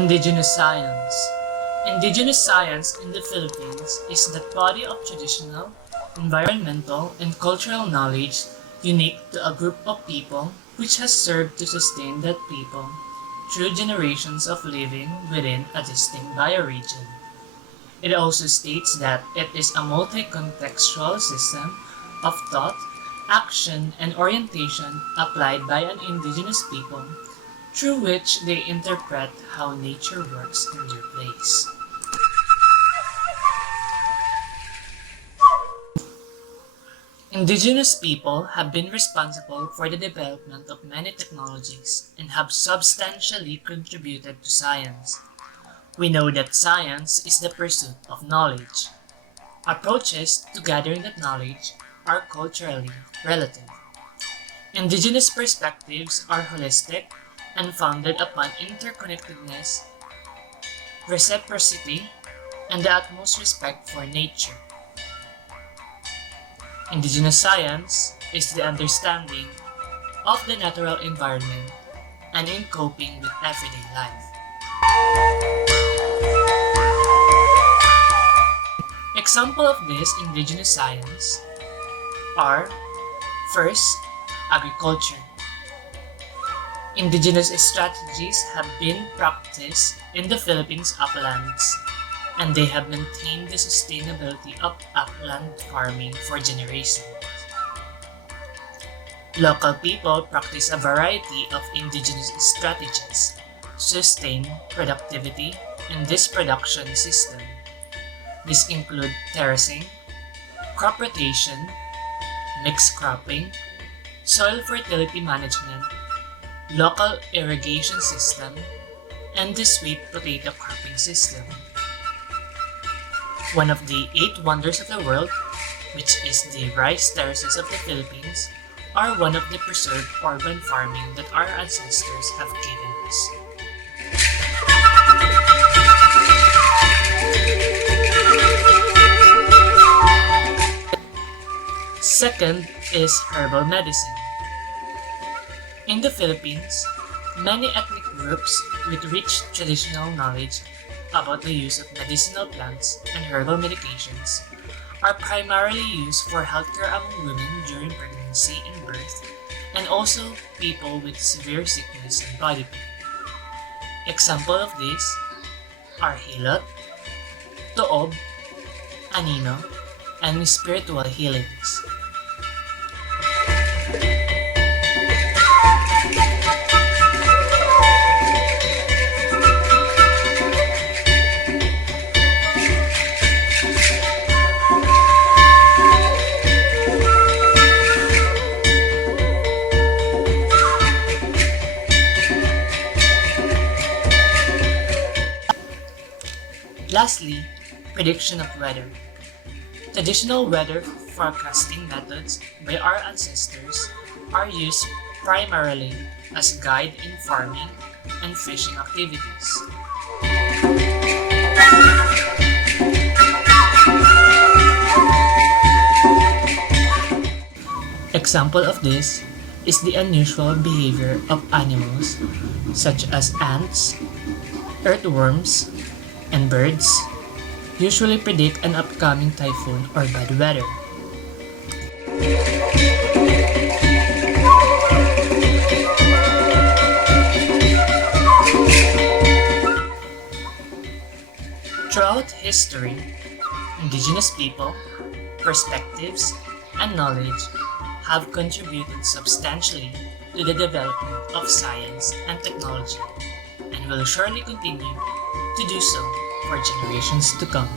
Indigenous science. Indigenous science in the Philippines is that body of traditional, environmental, and cultural knowledge unique to a group of people which has served to sustain that people through generations of living within a distinct bioregion. It also states that it is a multi-contextual system of thought, action, and orientation applied by an indigenous people through which they interpret how nature works in their place. Indigenous people have been responsible for the development of many technologies and have substantially contributed to science. We know that science is the pursuit of knowledge. Approaches to gathering that knowledge are culturally relative. Indigenous perspectives are holistic and founded upon interconnectedness, reciprocity, and the utmost respect for nature. Indigenous science is the understanding of the natural environment and in coping with everyday life. Example of this indigenous science are: first, agriculture. Indigenous strategies have been practiced in the Philippines uplands, and they have maintained the sustainability of upland farming for generations. Local people practice a variety of indigenous strategies to sustain productivity in this production system. These include terracing, crop rotation, mixed cropping, soil fertility management, local irrigation system, and the sweet potato cropping system. One of the 8 wonders of the world, which is the rice terraces of the Philippines, are one of the preserved urban farming that our ancestors have given us. Second is herbal medicine. In the Philippines, many ethnic groups with rich traditional knowledge about the use of medicinal plants and herbal medications are primarily used for healthcare among women during pregnancy and birth, and also people with severe sickness and body pain. Example of these are hilot, toob, anino, and spiritual healings. Lastly, prediction of weather. Traditional weather forecasting methods by our ancestors are used primarily as guide in farming and fishing activities. Example of this is the unusual behavior of animals such as ants, earthworms, and birds usually predict an upcoming typhoon or bad weather. Throughout history, indigenous people, perspectives, and knowledge have contributed substantially to the development of science and technology, and will surely continue to do so for generations to come.